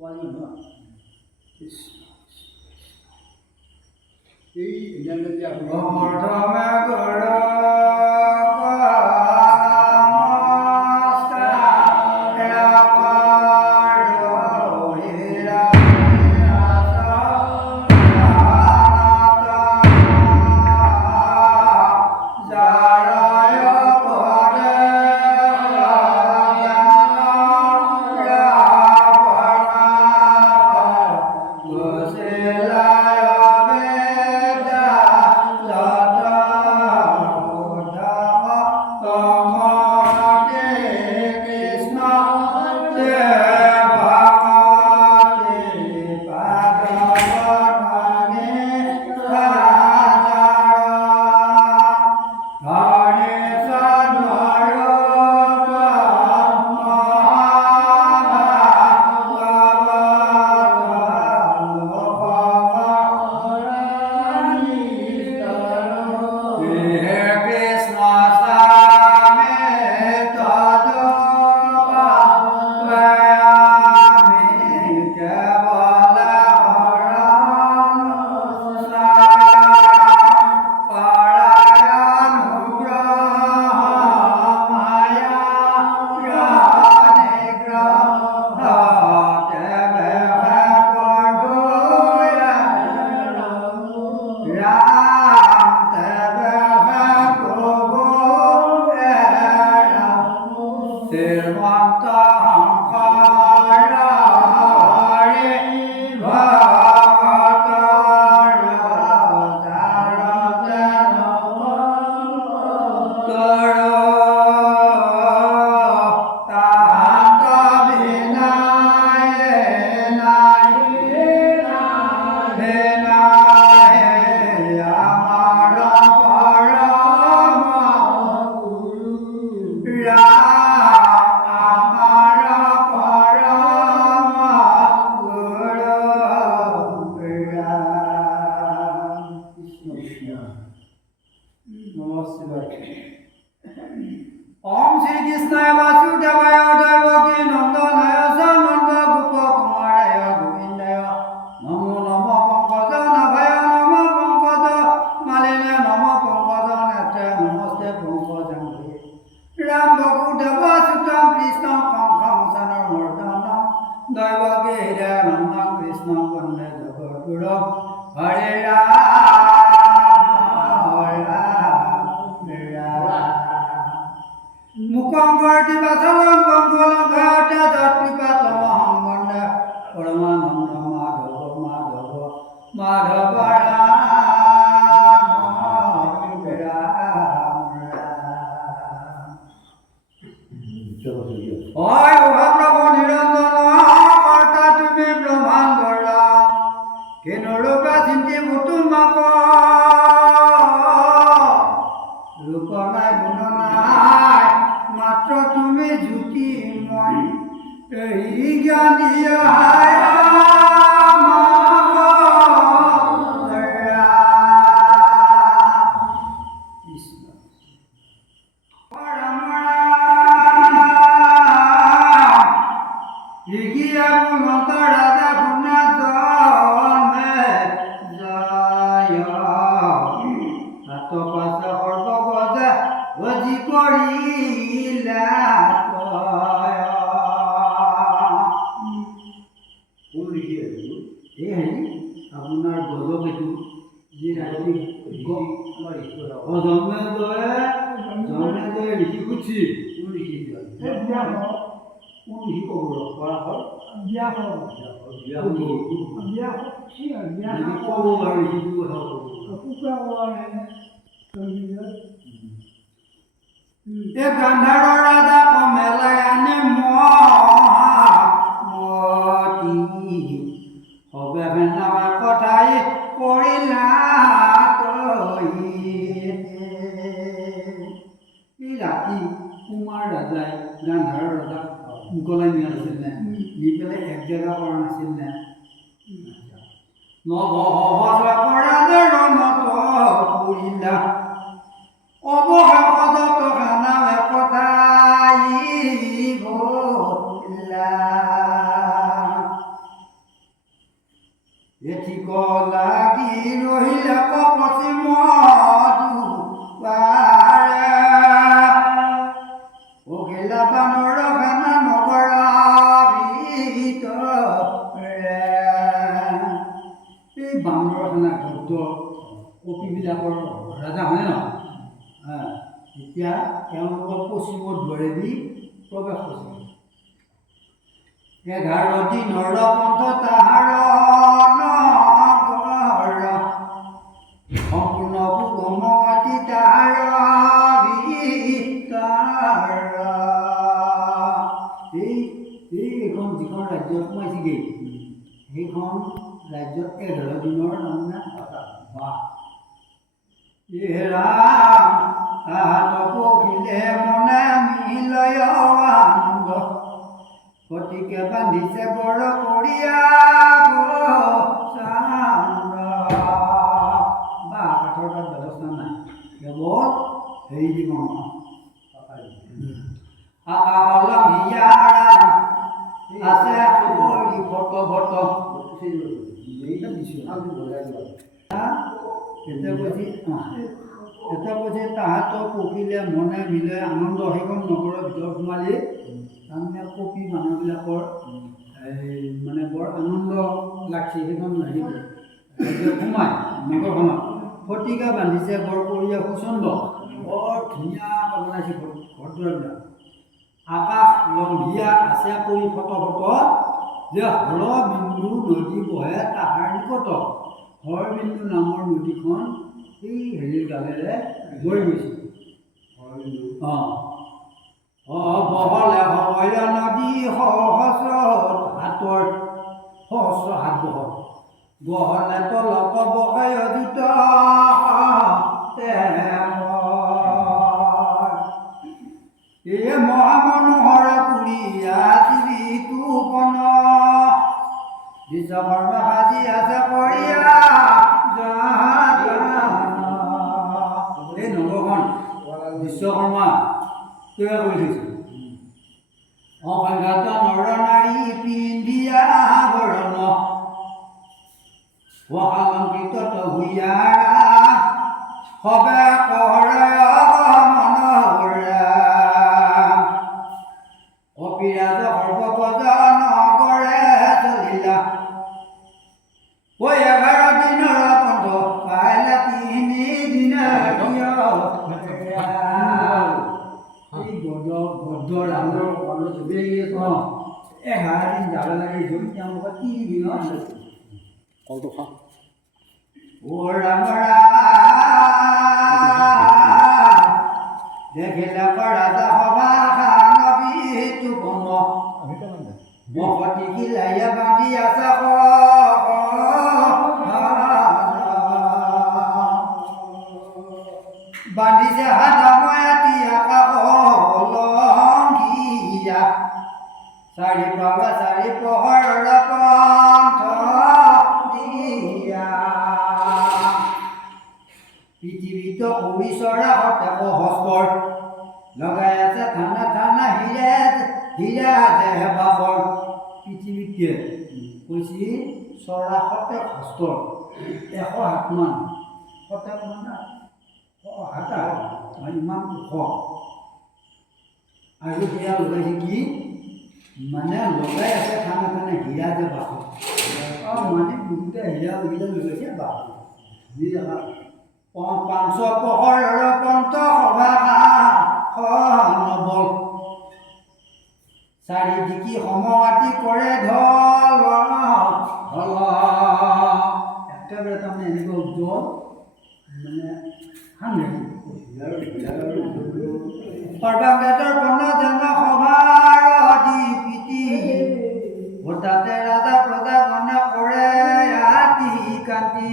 ছোৱালী নহয় এই ইংৰাজী ओम श्री कृष्णाय वासुदेवाय देवकी नंदनाय नंद गोप कुमाराय गोविंदाय नमो नमो पंकज नाभाय नमो पंकज मालिने नमो पंकज नेत्रे नमस्ते पंकजांगे राम भगुदेव सुतम कृष्ण कंखं सनमर्दनम दैवकी हिरानंदं कृष्ण वन्दे जगद्गुरु हरे राम मुखंगर्ति वासलम गंगोलम घाटे दत्रिपातमहं वन्दे परमानंद माधव माधव माधव ओय प्रभु निरंजन कर्ता तुमी ब्रह्मांडर केन रूपे चिंती कुटुम्बक रूप নাই গুণ নাই মাত্র তুমি জ্যোতির্ময় এই জ্ঞানী আপোনাৰ গজব এইটো যে ৰাতি জন্মে লিখি খুঁজছি কোন লিখি কব পৰা হ'ল গান্ধাৰৰ ৰাজা কমেলাই আনে মতি হবে নামাৰ কথাই কৰিলা এই ৰাতি কুমাৰ ৰাজাই গান্ধাৰৰ ৰজাক মুকলাই নিয়া নাছিল নে নি পেলাই এক জেগা কৰা নাছিল নে নভসা কৰালে ৰণত পৰিলা অৱশেষত খানাম একথাই ভৰিলা ৰাজা হয়নে নহয়? এতিয়া তেওঁলোকৰ পশ্চিমৰ দুৱাৰেদি প্ৰৱেশ কৰিছিল। 11 দিনৰ পন্থ তাহাৰ নগৰ, সম্পূৰ্ণ সুগম অতি তাহাৰ ভিতৰ। এইখন যিখন ৰাজ্যত সোমাইছেগৈ, সেইখন ৰাজ্যত 11 দিনৰ তাৰমানে বাস। ৰাম তাহাত পখিলে মনে মিলয় আনন্দ, গতিকে বান্ধিছে গড় কৰিয়া বাঁহ কাঠৰ তাত ব্যৱস্থা নাই, কেৱল হেৰি দি বনোৱা। আছে ভট ভট এটা কৈছে তাহাঁত পখিলে মনে মিলে আনন্দ। সেইখন নগৰৰ ভিতৰত সোমালি তাৰমানে পপী মানুহবিলাকৰ মানে বৰ আনন্দ লাগছে। সেইখন হেৰি সোমাই নগৰখনত ফটিকা বান্ধিছে বৰ কৰিয়া সুচন্দ, বৰ ধুনীয়াকৈ বনাইছে ঘৰ দুৱাৰবিলাক। আকাশ লম্ভিয়া আছে কৰি ফট ফট, যে হৰ বিন্দু নদী বহে তাহাৰ নিকট। হৰবিন্দু নামৰ নদীখন এই হেৰিৰ গালেৰে বৈ গৈছে। বহলে হয় নদী সহস্ৰ হাতৰ, সহস্ৰ হাত বহল। বহলে তলক বহে অজিত মহামনোহৰ কুৰিয়া ত্ৰিতু বন, বিশ্বকৰ্মা সাজি আছে কৰিয়া। এই নগৰখন বিশ্বকৰ্মা তৈয়াৰ কৰি থৈছে। অসংখ্যাত নৰ নাৰী পিন্ধিয়া বৰণ, অলংকৃত হুইয়াৰা সবে কৰে মনোহৰা। অপিৰাজ সৰ্বপদ নগৰে চলিলা, 11 দিনৰ পন্থ পাইলা 3 দিনা কিয়। এই গদ্য ৰামৰ কৰ্ণ চবেই 11 দিন যাব লাগে, যদি তেওঁলোকৰ 3 দিনত কলটো খাওঁ। ৰাম দেখিলে ৰাজা সভা নবীতু বন, বসতি কিলাইয়া বান্ধি আছে বান্ধিছে হাতময়াতি আকাশ লংঘিয়া, 4 পাৱা 4 পহৰৰ পন্থ দিয়া। পৃথিৱীত অবিচৰা হতে হস্তৰ, লগাই আছে থানা থানা হীৰা দেহ বাসৰ। পৃথিৱীতে কৈছি চৰা হতে হস্তৰ, 100 হাতমান, হতে মানে হাতা ইমান ওখ। আৰু সেয়া লগাইছে কি মানে লগাই আছে থানা থানা হীৰা যে বাসৰ। মানে বহুতে হীৰা লগাইছে বাসৰ। 500 পহৰৰ পন্থ সভা নবল, 4 দিকি সমমাতি কৰে ঢল ঢল। একেবাৰে তাৰমানে এনেকুৱা উজ্জ্বল মানে সৰ্বাংগেতৰ বন জন সভাৰ অধিপতি, তাতে ৰাজা প্ৰজা গণে কৰে আতি কান্তি।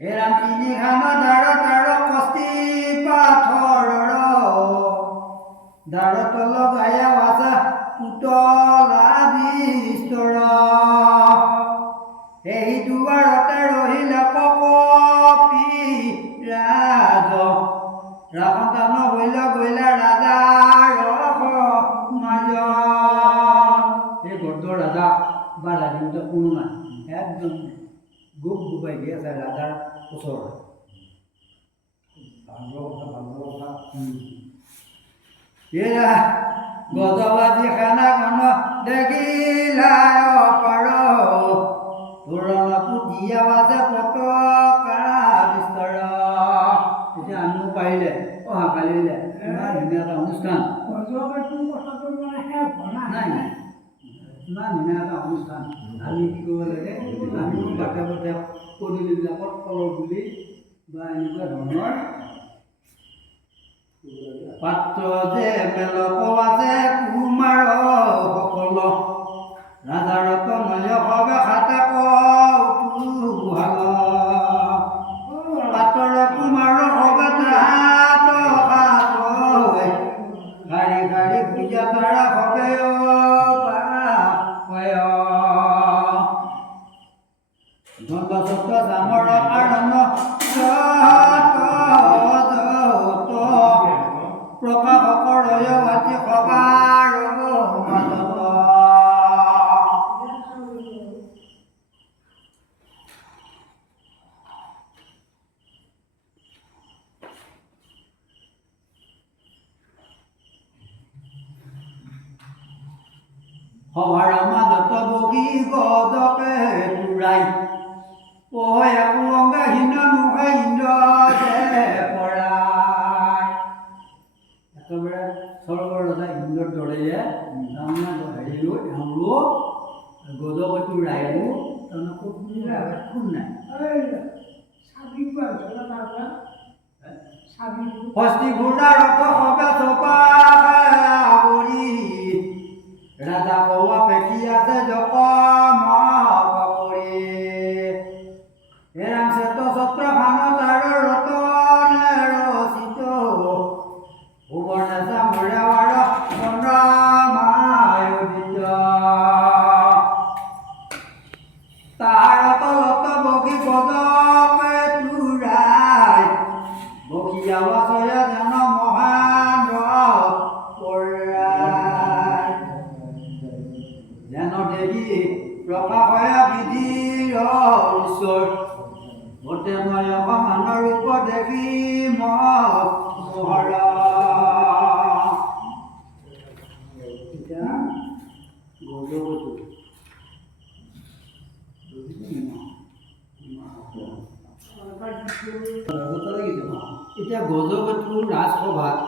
এৰাম 3 খান দাৰ তাৰ কস্তি পাথৰৰ, দাৰত লগায়া ভাষা পুতলা বিস্তৰ। এই দুৱাৰতে ৰহিলে কপিৰাজ, ৰাসন্তান গলে ৰাজাৰ মাজ। এই গদ্য ৰাজা বা ৰাজীৱত কোনো নাই, একদম গোপ গোপাই গৈ আছে ৰাজাৰ ওচৰত। গজবাজি খানা গণ দেখিলা অপাৰ, তোৰণ পুতিয়া বাজে পতকা বিস্তাৰ। এতিয়া আমিও পাৰিলে অহাকালিলে ইমান ধুনীয়া এটা অনুষ্ঠান নাই নাই ইমান ধুনীয়া এটা অনুষ্ঠান আমি কি কৰিব লাগে, আমিও বাটে বাটে পদূলিবিলাকত ফলৰ পুলি বা এনেকুৱা ধৰণৰ পাত্ৰ যে মেলক আছে কুমাৰ সকল ৰাজাৰ তনয় হবে খাতে কৌতুহাল। পাতৰ কুমাৰ হবে তাত শাৰী শাৰী পূজা তাৰা হবে ধন সত্য চামৰ কাৰণ প্ৰকাশকৰ অতি সবাৰ মাজত। সভাৰ মাজত বহি গজকে তোৰাই একো অংগহীন নোহাই ইন্দ্ৰ পৰাই। একেবাৰে স্বৰ্গৰ ৰজা ইন্দ্ৰৰ দৰে তাৰমানে হেৰি লৈ এওঁলোক গজপতি ৰায়ো তাৰমানে কোন নাই হস্তি ঘূৰ্ণা ৰথ হবে চপা আৱৰি ৰাজা কৌৱা পেটি আছে জক মৰি এৰাম শ্বেত ছত্ৰ ভান তাৰ ৰতনে ৰচিত ভুৱনে চামৰে বাৰ চন্দ্ৰমায়োদিত। তাৰ তলত বগী গজকে তোৰাই বগীয়া বাছৰে যেন মহেন্দ্ৰ পৰাই যেন দেখি প্ৰকাশয়া বিধিৰ ঈশ্বৰ ভতে মই অসমান ৰূপ দেখি মহৰা। এতিয়া এতিয়া গজপতিৰ ৰাজসভাত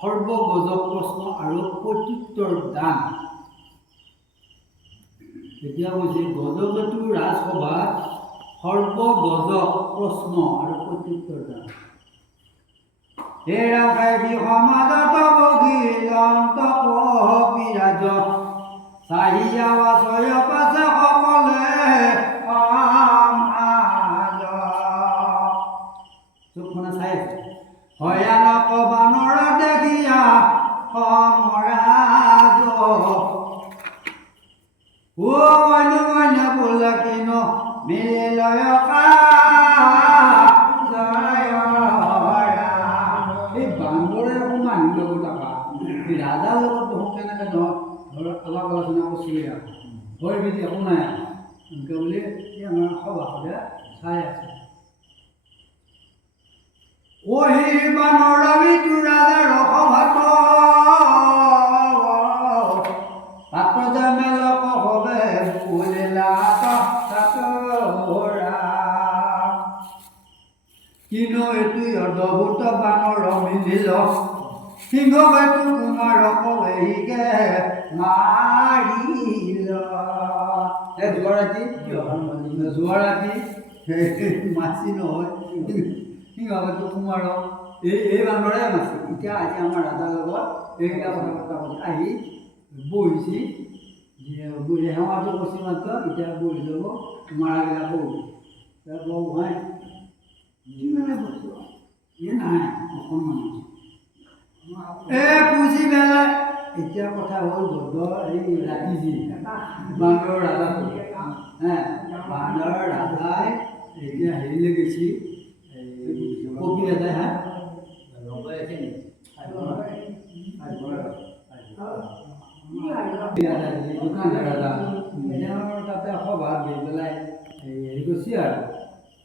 সৰ্বগজ প্ৰশ্ন আৰু প্ৰত্যুত্তৰ দান। এতিয়া কৈছে গজপতিৰ ৰাজসভাত সৰ্বগজ প্ৰশ্ন আৰু প্ৰত্যুত্তৰ দান। হেৰা খাই সমাজত বহিলন্ত কবিৰাজ চাহিয়া বাছয় পাছে সকলে সমাজ। চোখখনে চাই আছে ভয়ানক বানৰ দেখিয়া সমৰাজ অন্য বোলে কিন মিলি লয় এই বান্দৰে আকৌ মানুহ লগত থকা ৰাজাৰ লগত দেখোন কেনেকৈ ধৰক আলাপ আলোচনা কৰিছে ভয় ভীতি একো নাই এনেকৈ বুলি আমাৰ সভাসদে চাই আছে। ওহিৰ বানৰ মৃত্যু ৰাজাৰ সভাত পাত্ৰ যে মেলক হবে কিনো এইটো অৰ্ধভূত বানৰ মিলিল সিংহ বেতু কুমাৰক এইকে মাৰিল। যোৱা ৰাতি মাছি নহয় সিংহ বেতু কুমাৰক এই বান্দৰে মাছে। এতিয়া আজি আমাৰ ৰাজাৰ লগত এইকেইটা কথা বতৰা কৈছে আহি বহিছে সেৱাটো কৈছে মাত্ৰ এতিয়া বহি যাব মাৰাবিলাক গোহাঁই কি মানে বস্তু নাই অকণমান পুঁজি বেলা। এতিয়া কথা হ'ল গদ এই ৰাতি যি বান্দৰৰ ৰাজাটো বান্দৰৰ ৰাজাই এতিয়া হেৰিলৈ গৈছে কবি ৰাজাই দোকানদাৰ ৰাজা তাতে সভাত গৈ পেলাই হেৰি কৰিছে আৰু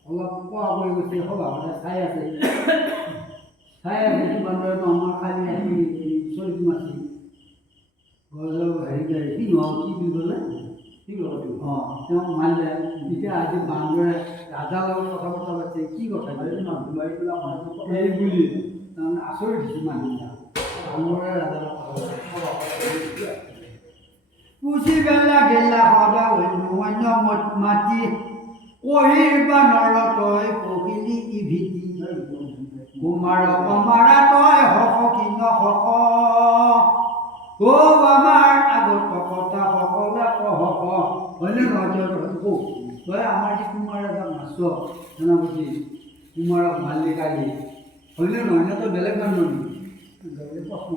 অলপ কোৱা কৰি গৈছে সভাপতি চাই আছে বান্দৰে আমাৰ খালি আহি চৰিত মাছি হেৰি সিংহ কি বুলি ক'লে অঁ তেওঁক মাৰিলে এতিয়া আজি বান্দৰে ৰাজাৰ লগত কথা বতৰা পাতিছে কি কথা মানুহ মাৰি পেলাই এই বুলি তাৰমানে আচৰিত হৈছে মানুহবিলাক বান্দৰে ৰাজাৰ লগত কথা পাতিছে পুচি বেলা গেলা সদা অন্য মাতি কহিৰ বানৰ তই পহিলি ইভিতি কুমাৰ কমাৰা তই হক কিন হক অ আমাৰ আগত কথা সকলে কহক হয়নে নহয় তই আমাৰ যি কুমাৰ এটা মাছ সেনাপতি কুমাৰক মালিক আদি হয়নে নহয় নে তই বেলেগ মানুহ প্ৰশ্ন